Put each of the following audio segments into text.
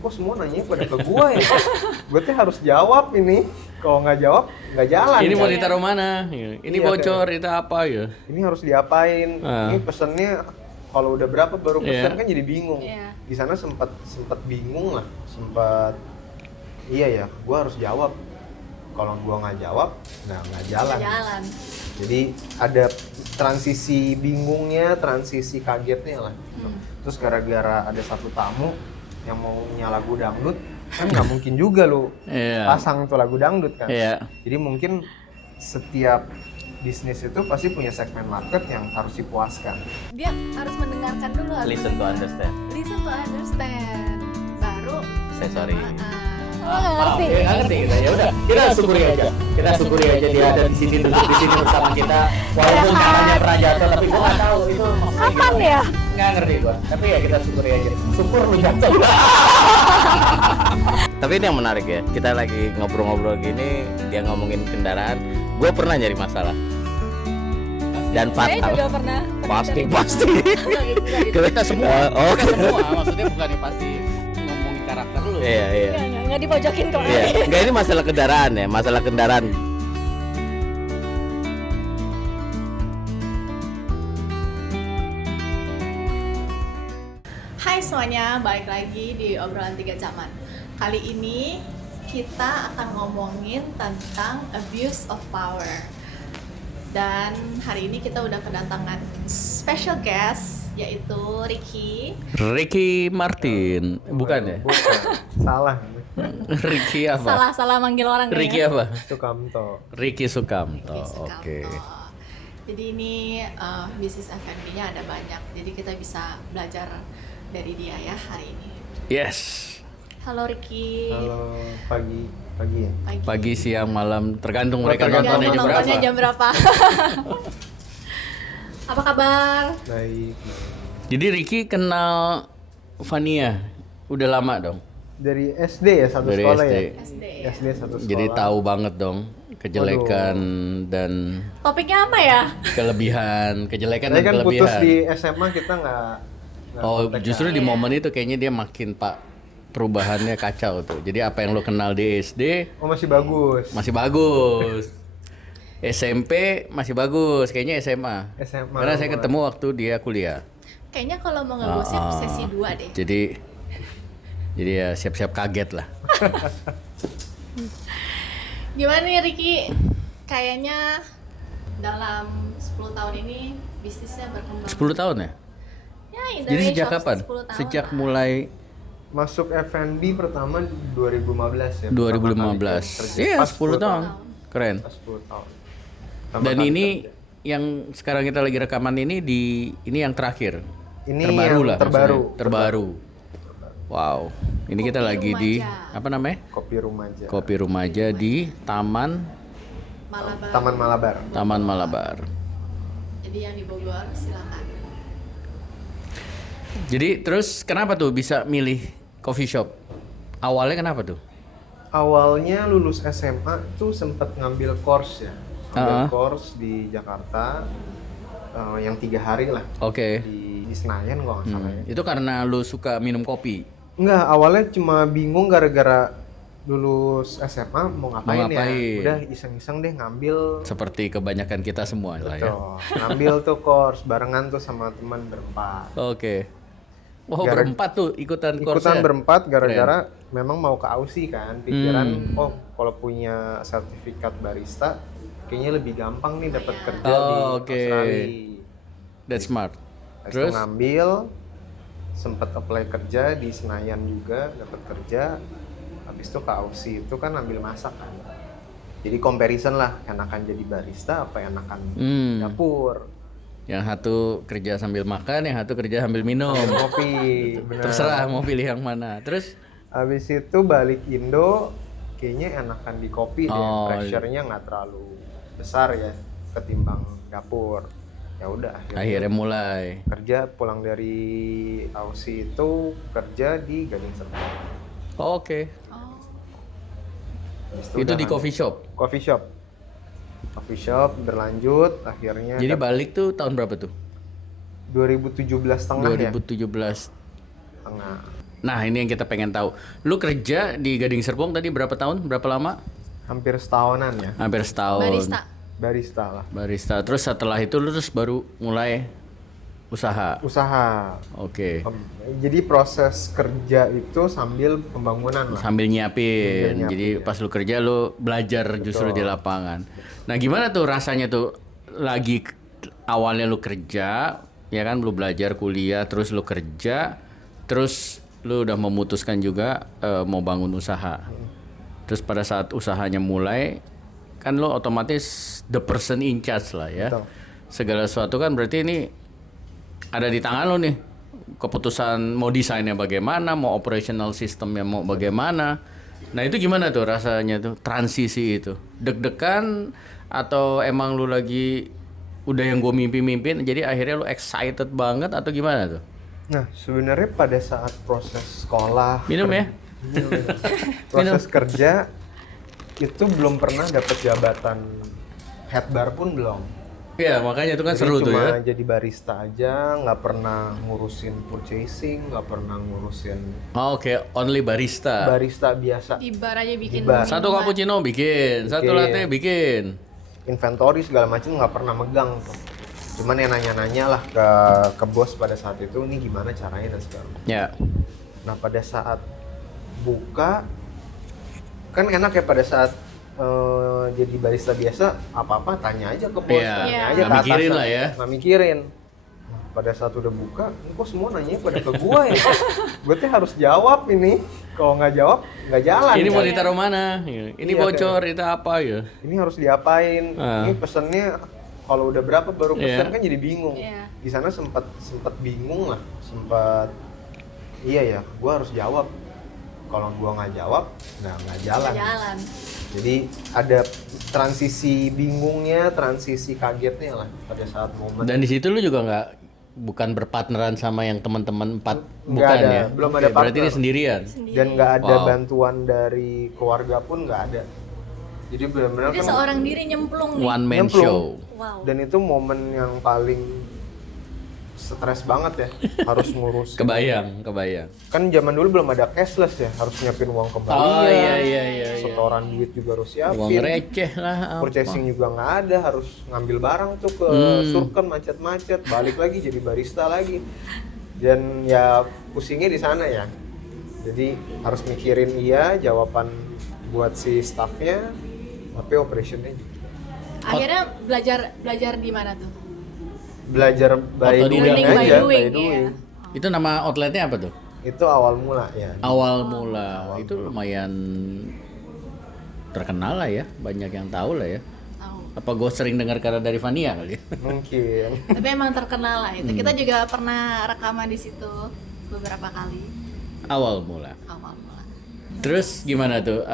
kok semua nanya pada ke gue ya. Gue tuh harus jawab ini. Kalau nggak jawab nggak jalan. Ini mau kan. ditaruh mana? Ini Iya, bocor, itu apa ya? Ini harus diapain? Ini pesennya kalau udah berapa baru pesen kan jadi bingung. Di sana sempat bingung lah, iya ya, gue harus jawab. Kalau gue nggak jawab, nggak jalan. Jadi ada transisi bingungnya, transisi kagetnya lah. Terus gara-gara ada satu tamu yang mau nyala lagu dangdut, kan nggak mungkin juga lo pasang tuh lagu dangdut kan. Jadi mungkin setiap bisnis itu pasti punya segmen market yang harus dipuaskan. Dia harus mendengarkan dulu. Listen to understand. Baru Say sorry. nggak ngerti. Nggak ngerti kita. Ya udah, kita syukuri aja. Kita syukuri aja dia ada di sini duduk di sini bersama kita. Walaupun katanya pernah jatuh, tapi gua nggak tahu itu maksudnya Kapan ya? nggak ngerti gua. Tapi ya kita syukuri aja. Syukur lu jatuh. Tapi ini yang menarik ya. Kita lagi ngobrol-ngobrol gini, dia ngomongin kendaraan. Gua pernah nyari masalah. Dan Saya fatal. juga pernah. Pasti. Kita semua. Oke. Kita semua, maksudnya bukannya pasti ngomongin karakter lu. Iya. Nggak dipojokin kok. Iya. Enggak, ini masalah kendaraan ya, masalah kendaraan. Hai semuanya, balik lagi di obrolan 3 zaman. Kali ini kita akan ngomongin tentang abuse of power. Dan hari ini kita udah kedatangan special guest, yaitu Ricky Martin, bukan ya? Bukan, salah. Ricky apa? Salah manggil orang Ricky kayaknya. apa? Sukamto. Ricky Sukamto. Sukamto. Oke. Jadi ini bisnis F&B-nya ada banyak, jadi kita bisa belajar dari dia ya hari ini. Yes. Halo Ricky. Halo, pagi ya. Pagi, siang, malam, tergantung mereka tergantung nontonnya jam berapa. Nontonnya jam berapa? Apa kabar? Baik. Jadi Ricky kenal Vania udah lama dong. Dari SD ya, satu Dari sekolah SD. ya? SD. SD satu sekolah. Jadi tahu banget dong kejelekan dan Topiknya apa ya? kelebihan, kejelekan Saya dan kan kelebihan. putus di SMA, kita nggak Oh, kontak justru kan. di momen itu kayaknya dia makin perubahannya kacau tuh. Jadi apa yang lo kenal di SD Oh, masih bagus. masih bagus. SMP masih bagus, kayaknya SMA. SMA. Karena saya ketemu waktu dia kuliah. Kayaknya kalau mau ngegosip Ah. sesi 2 deh. Jadi ya siap-siap kaget lah. Gimana nih Ricky? Kayaknya dalam 10 tahun ini bisnisnya berkembang. 10 tahun ya? Ya, in the Jadi range sejak of kapan? 10 tahun Sejak lah. mulai Masuk F&B pertama 2015 ya. 2015. Iya, 10 tahun. Keren. Pas 10 tahun. Dan ini yang sekarang kita lagi rekaman ini yang terakhir. Ini terbaru yang lah. terbaru. maksudnya. Terbaru. Wow. Ini kita Kopi lagi di Rumaja. apa namanya? Kopi Rumaja. Kopi Rumaja di Malabar. Taman Malabar. Taman Malabar. Jadi yang di Bogor silakan. Jadi terus kenapa tuh bisa milih coffee shop? Awalnya kenapa tuh? Awalnya lulus SMA tuh sempat ngambil course ya. Ngambil course di Jakarta yang 3 hari lah. Oke. Di Senayan kalau nggak salah ya. Itu karena lu suka minum kopi. Enggak, awalnya cuma bingung gara-gara lulus SMA mau ngapain, ngapain. ya. Udah iseng-iseng deh ngambil. Seperti kebanyakan kita semua lah ya. Betul. Ngambil tuh course barengan tuh sama teman berempat. Oke. Oh, berempat tuh ikutan course-nya? Ikutan berempat gara-gara memang mau ke Aussie kan. Pikiran, oh kalau punya sertifikat barista kayaknya lebih gampang nih dapat kerja di Australia. That's smart. Terus Terus ngambil, sempat apply kerja di Senayan juga, dapat kerja. Habis itu ke Aussie itu kan ambil masak kan. Jadi comparison lah, enakan jadi barista apa enakan dapur. yang satu kerja sambil makan, yang satu kerja sambil minum. Kopi, bener. Terserah mau pilih yang mana. Terus Habis itu balik Indo, kayaknya enakan di kopi deh. Pressure-nya nggak terlalu besar ya ketimbang dapur. Ya udah. akhirnya mulai Kerja pulang dari Aussie itu kerja di Gading Serpong. Oke. Habis Itu di udah coffee shop. Coffee shop. Coffee shop berlanjut akhirnya. Jadi balik tuh tahun berapa tuh? 2017 tengah ya. 2017. Tengah. Nah, ini yang kita pengen tahu. Lu kerja di Gading Serpong tadi berapa tahun? Berapa lama? Hampir setahunan ya. Hampir setahun. Barista. Barista lah. Barista. Terus setelah itu lu terus baru mulai usaha. Usaha. Oke. Jadi proses kerja itu sambil pembangunan lah. Sambil nyiapin. Sambil Jadi nyiapin, pas lu kerja lu belajar justru di lapangan. Nah, gimana tuh rasanya tuh lagi awalnya lu kerja, ya kan lu belajar kuliah terus lu kerja, terus lu udah memutuskan juga mau bangun usaha. Terus pada saat usahanya mulai kan lu otomatis the person in charge lah ya. Betul. Segala sesuatu kan berarti ini ada di tangan lo nih. Keputusan mau desainnya bagaimana, mau operational systemnya mau bagaimana. Nah itu gimana tuh rasanya tuh transisi itu? Deg-degan atau emang lu lagi udah yang gue mimpi-mimpin jadi akhirnya lu excited banget atau gimana tuh? Nah, sebenarnya pada saat proses sekolah, Minum ya? proses kerja itu belum pernah dapat jabatan head bar pun belum. Iya makanya itu kan Jadi seru tuh cuma ya. jadi barista aja, nggak pernah ngurusin purchasing, nggak pernah ngurusin Oh, Oke, only barista. barista biasa. Di bar aja bikin Di bar. Satu minuman. cappuccino bikin, satu Bikin. latte bikin. Inventory segala macam nggak pernah megang tuh. Cuman yang nanya-nanya lah ke bos pada saat itu, ini gimana caranya dan segala macam. Ya. Nah pada saat buka, kan enak ya pada saat jadi barista biasa, apa-apa tanya aja ke bos, Iya. tanya Iya. aja Nggak ke mikirin atasan. lah ya. Nggak mikirin. Nah, pada saat udah buka, ini kok semua nanya pada ke gua ya? Gue tuh harus jawab ini. Kalau nggak jawab, nggak jalan. Ini mau kan? ditaruh mana? Ini Iya, bocor, itu apa ya? Ini harus diapain? Ah. Ini pesennya kalau udah berapa baru pesen Iya. kan jadi bingung. Iya. Di sana sempat bingung lah, iya ya, gua harus jawab. Kalau gua nggak jawab, nggak jalan. Jalan. Jadi ada transisi bingungnya, transisi kagetnya lah pada saat momen. Dan di situ lu juga bukan berpartneran sama yang teman-teman empat, Nggak bukan ada, ya? belum Oke, ada berarti partner. ini sendirian. Sendiri. Dan nggak ada Wow. bantuan dari keluarga pun nggak ada. Jadi benar-benar Jadi kan seorang diri nyemplung nih. One man Nyemplung. show. Wow. dan itu momen yang paling stres banget ya, harus ngurus. Kebayang. Kan zaman dulu belum ada cashless ya, harus nyiapin uang kembali. Oh iya. Setoran duit juga harus Uang siapin. receh lah. apa. Purchasing juga nggak ada, harus ngambil barang tuh ke Surken macet-macet, balik lagi jadi barista lagi. Dan ya pusingnya di sana ya. Jadi harus mikirin jawaban buat si staffnya, tapi operationnya juga. Akhirnya belajar di mana tuh? Belajar by Otodidak doing aja, aja, doing, by doing. iya. Itu nama outletnya apa tuh? Itu awal mula ya. Awal mula. Itu lumayan terkenal lah ya. Banyak yang tahu lah ya. Tahu. Apa gue sering dengar karena dari Vania kali ya? Mungkin. Tapi emang terkenal lah itu. Kita juga pernah rekaman di situ beberapa kali Awal mula. awal mula. Terus gimana tuh?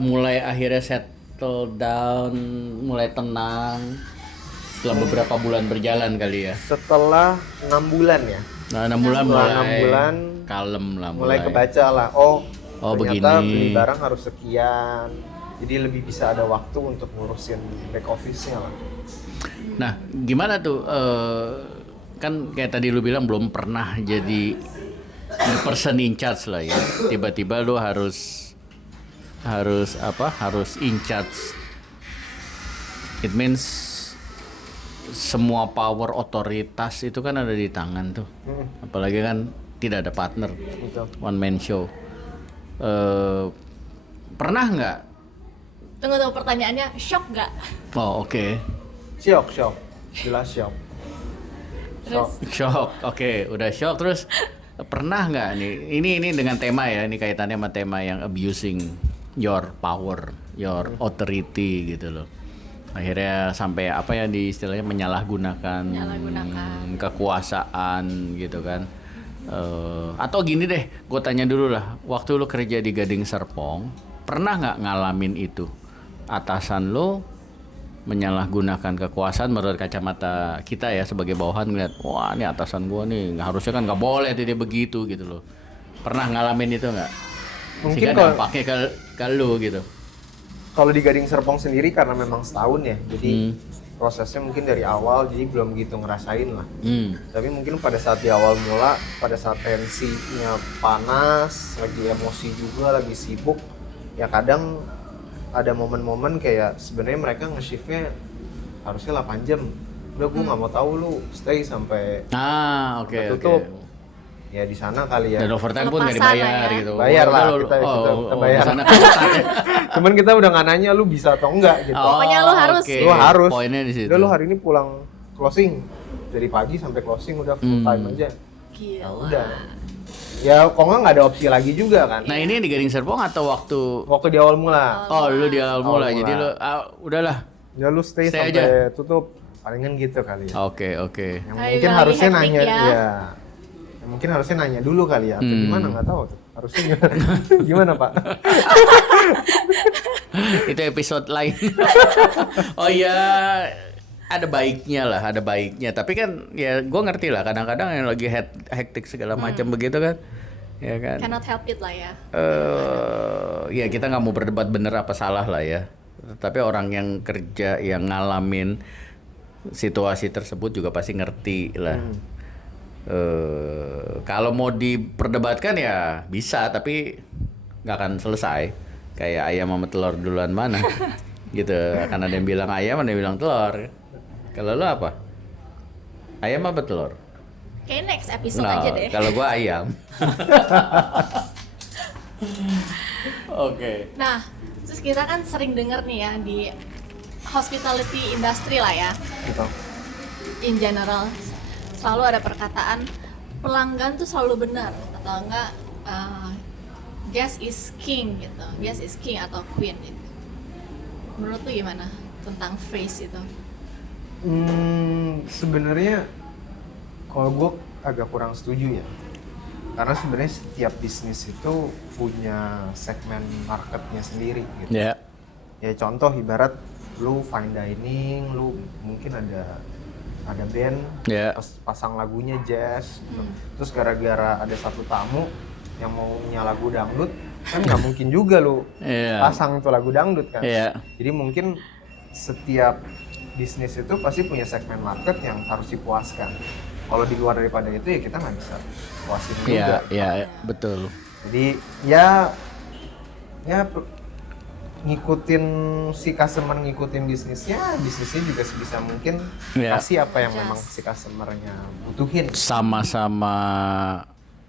Mulai akhirnya settle down, mulai tenang setelah beberapa bulan berjalan kali ya. Setelah 6 bulan ya, Nah, 6 bulan Setelah mulai 6 bulan, kalem lah mulai kebaca lah. Oh ternyata begini. beli barang harus sekian. Jadi lebih bisa ada waktu untuk ngurusin back office-nya lah. Nah, gimana tuh? Kan kayak tadi lu bilang belum pernah jadi person in charge lah ya. Tiba-tiba lu harus in charge. It means semua power otoritas itu kan ada di tangan tuh. Apalagi kan tidak ada partner, Gitu. one man show. Pernah nggak? Tunggu pertanyaannya, shock nggak? Oh oke. Shock. Jelas shock. Terus Shock, oke, udah shock. Terus pernah nggak nih? Ini dengan tema ya, ini kaitannya sama tema yang abusing your power, your authority gitu loh. Akhirnya sampai apa ya di istilahnya menyalahgunakan kekuasaan gitu kan. Atau gini deh, gue tanya dulu lah. Waktu lo kerja di Gading Serpong, pernah nggak ngalamin itu? Atasan lo menyalahgunakan kekuasaan menurut kacamata kita ya sebagai bawahan ngeliat, wah ini atasan gua nih, harusnya kan nggak boleh dia begitu gitu loh. Pernah ngalamin itu nggak? Mungkin Sehingga kalau- dampaknya ke lu gitu. Kalau di Gading Serpong sendiri karena memang setahun ya, jadi prosesnya mungkin dari awal, jadi belum gitu ngerasain lah. Tapi mungkin pada saat di awal mula, pada saat tensinya panas, lagi emosi juga, lagi sibuk, ya kadang ada momen-momen kayak sebenarnya mereka nge-shiftnya harusnya 8 jam. Udah gue nggak mau tahu, lu stay sampai Oke. tutup. Ya di sana kali ya. Dan overtime pun nggak Lepasan dibayar lah ya. gitu. Bayar lah, Udah, kita bayar. di sana kan Cuman kita udah nggak nanya lu bisa atau enggak gitu. Pokoknya lu harus. oke. Lu harus. Poinnya di situ. Udah lu hari ini pulang closing dari pagi sampai closing udah full time aja. Gila. Ya udah. Ya kok nggak ada opsi lagi juga kan. Nah ini yang di Gading Serpong atau waktu Waktu di awal mula. lu di awal mula, Awal jadi lu mula. udahlah. Ya lu stay Stay sampai tutup. Palingan gitu kali ya. Oke. Yang Kayak mungkin lagi harusnya hektik nanya ya. ya. Yang mungkin harusnya nanya dulu kali ya. Atau gimana nggak tahu tuh. Harusnya gimana? Gimana Pak? Itu episode lain. Oh iya, ada baiknya lah, ada baiknya. Tapi kan ya gue ngerti lah, kadang-kadang yang lagi hektik segala macam begitu kan, ya kan. Cannot help it lah ya. Ya kita nggak mau berdebat bener apa salah lah ya. Tapi orang yang kerja, yang ngalamin situasi tersebut juga pasti ngerti lah. Kalau mau diperdebatkan ya bisa, tapi nggak akan selesai. Kayak ayam sama telur duluan mana, gitu. Akan ada yang bilang ayam, ada yang bilang telur. Kalau lo apa? Ayam apa telur? Kayak next episode Nah, aja deh. kalau gua ayam. Oke. Nah, terus kita kan sering denger nih ya di hospitality industry lah ya, Gitu. in general selalu ada perkataan pelanggan tuh selalu benar atau enggak guest is king gitu, guest is king atau queen gitu. Menurut lu gimana tentang phrase itu? Sebenarnya kalau gue agak kurang setuju ya. Karena sebenarnya setiap bisnis itu punya segmen marketnya sendiri gitu. Ya. Ya contoh ibarat lu fine dining, lu mungkin ada band, Ya. pasang lagunya jazz, gitu. Terus gara-gara ada satu tamu yang maunya lagu dangdut, kan nggak mungkin juga lu Iya. pasang tuh lagu dangdut kan. Iya. Jadi mungkin setiap bisnis itu pasti punya segmen market yang harus dipuaskan. Kalau di luar daripada itu ya kita nggak bisa puasin juga. Iya, betul. Jadi ngikutin si customer, ngikutin bisnisnya juga sebisa mungkin Iya. kasih apa yang Just. memang si customernya butuhin. Sama-sama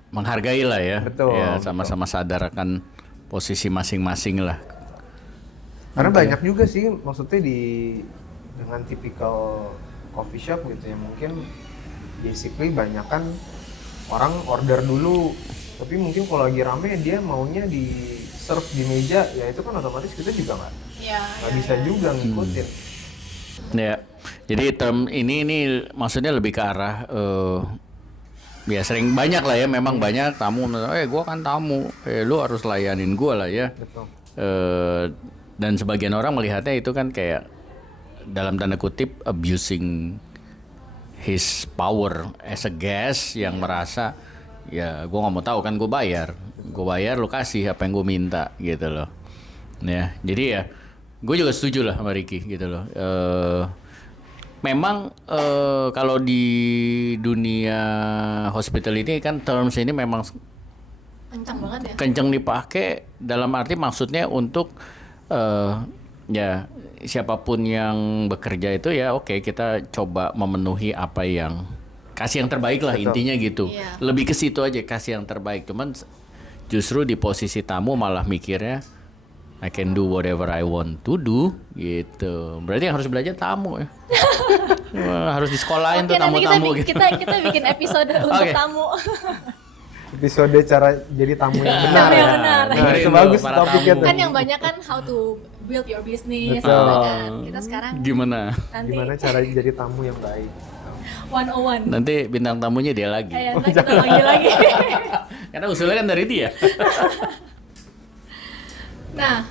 menghargai lah ya. Betul, Ya, betul. sama-sama sadar akan posisi masing-masing lah. Karena banyak juga sih maksudnya dengan tipikal coffee shop gitu ya, mungkin basically banyak kan orang order dulu, tapi mungkin kalau lagi rame dia maunya di serve di meja, ya itu kan otomatis kita juga nggak Ya, bisa juga ngikutin. Ya. Jadi term ini maksudnya lebih ke arah ya sering banyak lah ya, memang banyak tamu, gua kan tamu, lu harus layanin gua lah ya. Betul. Dan sebagian orang melihatnya itu kan kayak dalam tanda kutip abusing his power as a guest yang merasa ya gua nggak mau tahu kan, gue bayar lu kasih apa yang gue minta gitu loh. Ya jadi ya gue juga setuju lah sama Ricky gitu loh. Memang kalau di dunia hospitality kan terms ini memang kencang banget ya. kenceng dipakai, dalam arti maksudnya untuk ya siapapun yang bekerja itu ya oke, kita coba memenuhi apa yang kasih yang terbaik lah. Betul. Intinya gitu. Iya. Lebih ke situ aja, kasih yang terbaik. Cuman justru di posisi tamu malah mikirnya I can do whatever I want to do gitu. Berarti yang harus belajar tamu ya. Wah, harus disekolahin Oke, tuh nanti tamu-tamu gitu. kita bikin episode untuk Oke. tamu. Episode cara jadi tamu yang benar Tamu yang ya. benar. Nah, Dengerin itu dulu bagus para topiknya tamu. tuh. Kan yang banyak kan how to build your business Betul. gitu kan. Kita sekarang Gimana? nanti Gimana cara jadi tamu yang baik. 101. Nanti bintang tamunya dia lagi. Nanti kita panggil lagi. Karena usulnya kan dari dia. Nah,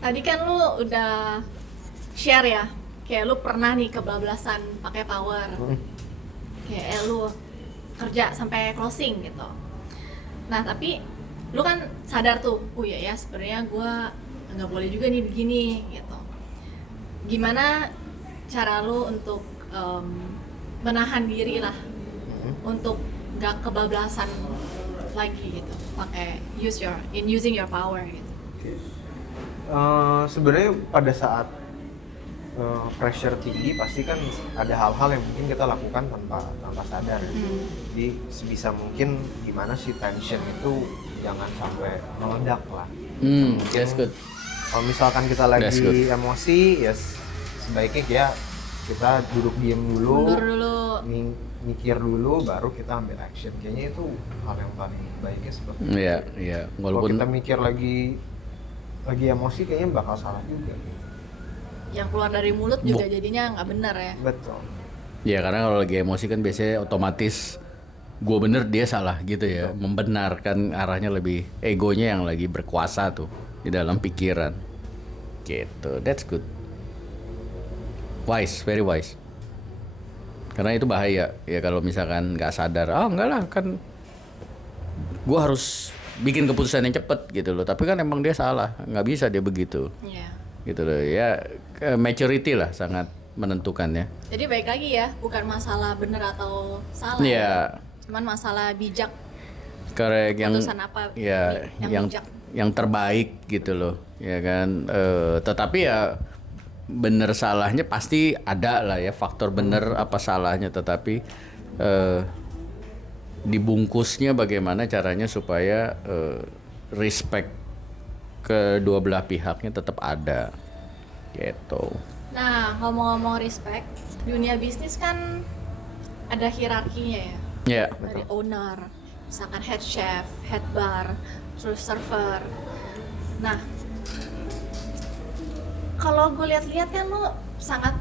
tadi kan lu udah share ya, kayak lu pernah nih kebablasan pakai power, kayak lu kerja sampai closing gitu. Nah tapi lu kan sadar tuh, oh iya ya sebenarnya gue nggak boleh juga nih begini gitu. Gimana cara lu untuk menahan diri lah untuk gak kebablasan lagi gitu, pakai using your power gitu. Sebenarnya pada saat pressure tinggi pasti kan ada hal-hal yang mungkin kita lakukan tanpa sadar. Jadi sebisa mungkin gimana sih tension itu jangan sampai meledak lah. That's good. Kalau misalkan kita lagi emosi, ya sebaiknya kita duduk diem dulu, Mundur dulu. mikir dulu, baru kita ambil action. Kayaknya itu hal yang paling baiknya seperti itu. Iya. Kalau Walaupun kita mikir lagi emosi, kayaknya bakal salah juga. Yang keluar dari mulut juga jadinya nggak benar ya. Betul. ya karena kalau lagi emosi kan biasanya otomatis gue bener dia salah gitu ya, membenarkan arahnya lebih egonya yang lagi berkuasa tuh di dalam pikiran. Gitu. That's good. Wise, very wise. Karena itu bahaya ya kalau misalkan nggak sadar, enggak lah kan gue harus bikin keputusan yang cepet gitu loh, tapi kan emang dia salah, nggak bisa dia begitu. Iya. Gitu loh ya, maturity lah sangat menentukan ya. Jadi baik lagi ya, bukan masalah benar atau salah. Iya. Cuman masalah bijak. Correct, yang Keputusan apa ya yang bijak. yang terbaik gitu loh ya kan. Tetapi ya bener salahnya pasti ada lah ya, faktor bener apa salahnya, tetapi dibungkusnya bagaimana caranya supaya respect kedua belah pihaknya tetap ada gitu. Nah, ngomong-ngomong respect, dunia bisnis kan ada hierarkinya ya. Ya. Dari owner, misalkan head chef, head bar, terus server. Nah, kalau gue lihat-lihat kan lu sangat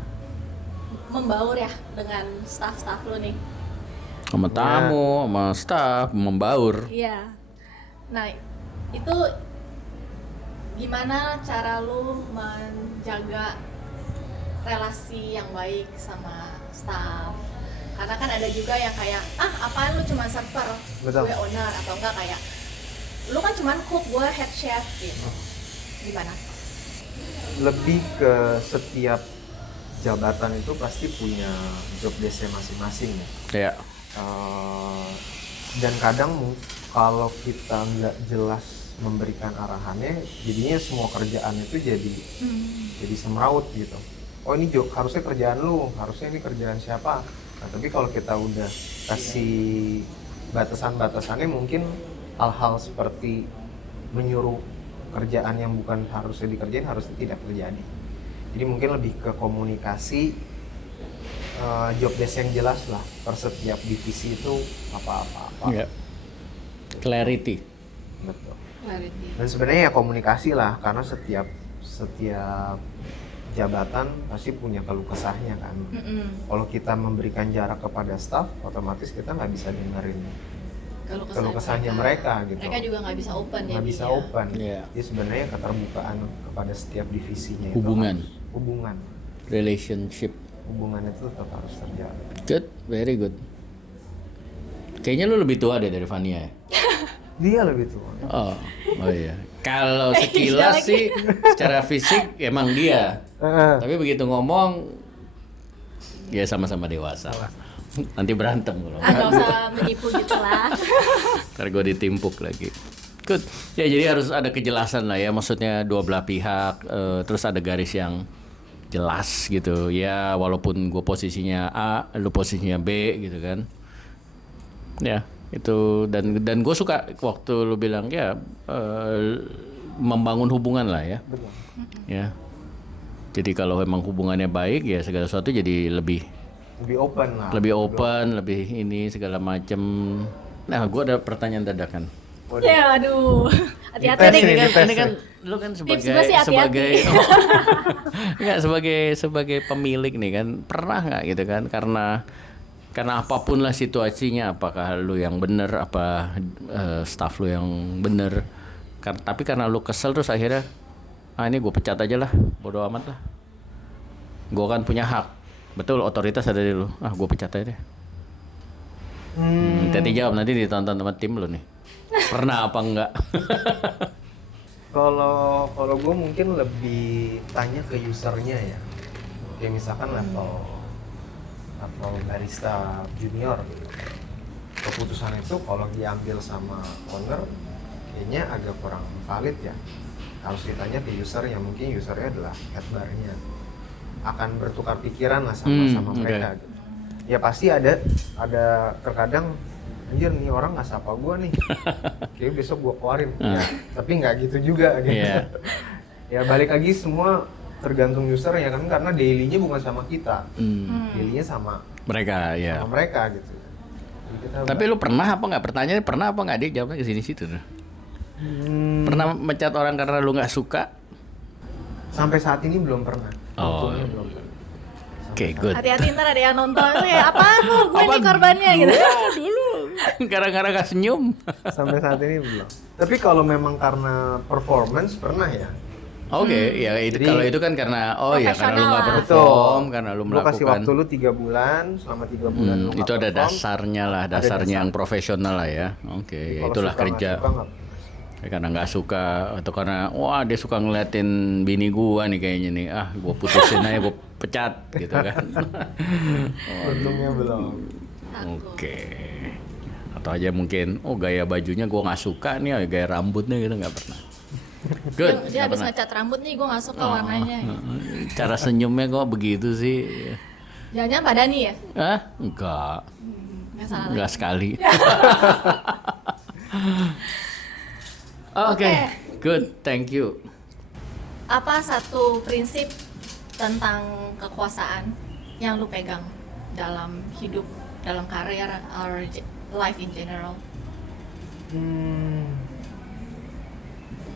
membaur ya dengan staff-staff lu nih. Sama tamu, sama staff, membaur. Iya. Nah, itu gimana cara lu menjaga relasi yang baik sama staff? Karena kan ada juga yang kayak, apaan lu cuma server, Betul. gue owner, atau enggak kayak lu kan cuma cook, gue head chef gitu. Gimana? Lebih ke setiap jabatan itu pasti punya job desk-nya masing-masing ya. Ya. Dan kadang kalau kita nggak jelas memberikan arahannya, jadinya semua kerjaan itu jadi semraut gitu. Oh ini harusnya kerjaan lu, harusnya ini kerjaan siapa. Nah tapi kalau kita udah kasih batasan-batasannya, mungkin hal-hal seperti menyuruh kerjaan yang bukan harusnya dikerjain harusnya tidak terjadi. Jadi mungkin lebih ke komunikasi, job desk yang jelas lah per setiap divisi itu apa-apa. Ya. Clarity. Betul. Clarity. Dan sebenarnya ya komunikasi lah, karena setiap jabatan pasti punya keluh kesahnya kan. Kalau kita memberikan jarak kepada staff, otomatis kita nggak bisa dengerin keluh kesahnya mereka gitu. Mereka juga nggak bisa open ya. Nggak bisa open. Iya. Jadi sebenarnya keterbukaan kepada setiap divisinya itu Hubungan. Relationship. hubungan itu tetap harus terjalin. Good, very good. Kayaknya lu lebih tua deh dari Vania ya? Dia lebih tua. Oh iya. Kalau sekilas sih secara fisik emang dia. Tapi begitu ngomong ya sama-sama dewasa lah. Nanti berantem kalau Nggak usah menipu gitu lah. ntar gue ditimpuk lagi. Good. Ya jadi harus ada kejelasan lah ya, maksudnya dua belah pihak, terus ada garis yang jelas gitu ya, walaupun gue posisinya A, lu posisinya B gitu kan. Ya itu, dan gue suka waktu lu bilang ya membangun hubungan lah ya. Betul. Ya. Jadi kalau memang hubungannya baik ya segala sesuatu jadi lebih open lah. lebih open, lebih ini segala macem. Nah, gue ada pertanyaan dadakan. Ya aduh, hati-hati Dites nih. ini. Ini kan lu kan sebagai Tips gua sih hati-hati. Enggak, sebagai pemilik nih kan, pernah nggak gitu kan, karena apapun lah situasinya, apakah lu yang bener apa staff lu yang bener, tapi karena lu kesel terus akhirnya ini gue pecat aja lah, bodo amat lah, gue kan punya hak, betul, otoritas ada di lu, gue pecat aja deh. Tadi jawab, nanti ditonton sama tim lu nih. Pernah apa enggak? Kalau gue mungkin lebih tanya ke usernya ya. Ya misalkan level barista junior gitu. Keputusan itu kalau diambil sama owner kayaknya agak kurang valid ya. Harus ditanya ke user yang mungkin usernya adalah head bar-nya. Akan bertukar pikiran lah sama mereka gitu. Ya pasti ada terkadang anjir nih orang nggak sapa gua nih. Kayaknya besok gua keluarin. Ya, tapi nggak gitu juga gitu. Iya. Ya balik lagi semua tergantung user ya kan, karena daily-nya bukan sama kita. Daily-nya sama Mereka ya. sama mereka gitu. Jadi kita Tapi lu pernah apa nggak? Pertanyaannya pernah apa nggak? Dia jawabnya ke sini-situ. Pernah mencat orang karena lu nggak suka? sampai saat ini belum pernah. Oh. Untungnya belum pernah. Oke, good. Hati-hati ntar ada yang nonton, apa lu, gue nih korbannya gitu. Dulu. Gara-gara gak senyum. Sampai saat ini belum. Tapi kalau memang karena performance pernah ya. Oke, ya itu Jadi- kalau itu kan karena karena lu nggak Profesional lah. perform, karena lu Gua kasih melakukan. waktu lu 3 bulan, selama 3 bulan lu nggak Itu ada perform, dasarnya lah, ada dasarnya yang dasar. profesional lah ya. Oke, ya kalau itulah suka nggak kerja. suka, nggak- Karena nggak suka atau karena wah dia suka ngeliatin bini gua nih kayaknya nih, gua putusin aja, gua pecat gitu kan. Untungnya belum. Oke. Atau aja mungkin gaya bajunya gua nggak suka nih, gaya rambutnya gitu nggak pernah. Good. Dia nggak habis pernah. ngecat rambut nih, gue gak suka warnanya. Cara senyumnya kok begitu sih? Jangan-jangan Pak Dani ya? Enggak. Gak salah Enggak lagi. sekali. Oke, good, thank you. Apa satu prinsip tentang kekuasaan yang lu pegang dalam hidup, dalam karir, or life in general?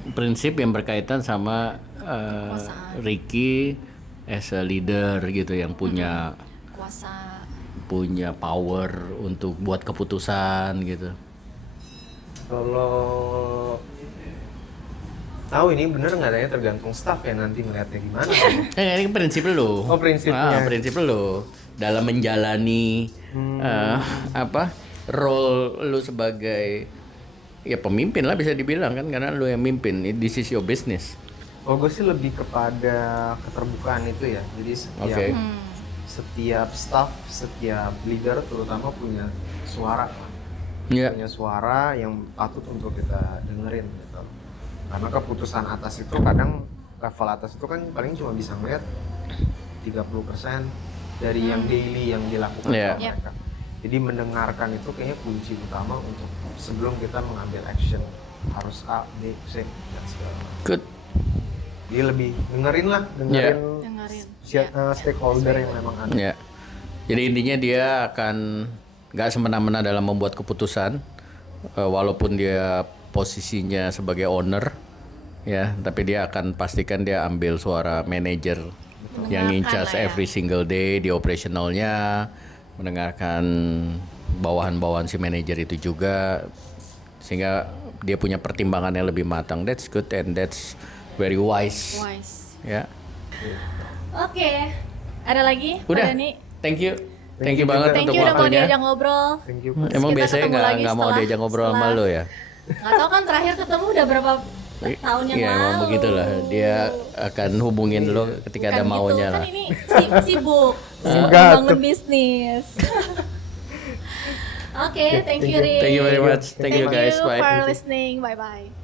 Prinsip yang berkaitan sama Kekuasaan. Ricky as a leader gitu yang punya Kuasa. power untuk buat keputusan gitu. Kalau tahu ini bener nggak adanya tergantung staff ya nanti melihatnya gimana. Ini prinsip lu. Oh, prinsipnya. Prinsip lu dalam menjalani role lu sebagai ya pemimpin lah bisa dibilang kan, karena lu yang mimpin. This is your business. Oh, gue sih lebih kepada keterbukaan itu ya. Jadi Oke. setiap staff, setiap leader terutama punya suara. Ya. Punya suara yang patut untuk kita dengerin gitu. Karena keputusan atas itu kadang level atas itu kan paling cuma bisa ngeliat 30% dari yang daily yang dilakukan Iya. sama mereka. Jadi mendengarkan itu kayaknya kunci utama untuk sebelum kita mengambil action, harus A, B, C dan segala macam. Good. Jadi lebih dengerin Dengerin. stakeholder yang memang ada. Ya. Jadi intinya dia akan nggak semena-mena dalam membuat keputusan, walaupun dia posisinya sebagai owner, ya, tapi dia akan pastikan dia ambil suara manajer yang in charge lah ya. every single day di operationalnya, mendengarkan bawahan-bawahan si manajer itu juga, sehingga dia punya pertimbangan yang lebih matang. That's good and that's very wise. Wise. Ya. Oke. Ada lagi? Pak Udah. Dani? Thank you. Thank Thank you you banget juga. Thank untuk you udah mau waktunya. diajak ngobrol. Thank you. Emang Kita biasanya ketemu lagi nggak mau setelah- diajak ngobrol sama setelah- lo ya? Gak tau kan terakhir ketemu udah berapa tahun yang Iya lalu. emang begitulah. Dia akan hubungin lo ketika Bukan ada maunya gitu. lah. Kan ini sibuk Enggak, bangun tuh. bisnis. Oke, thank you Rick. Thank you very much. Thank you guys. for Bye. listening. Bye bye.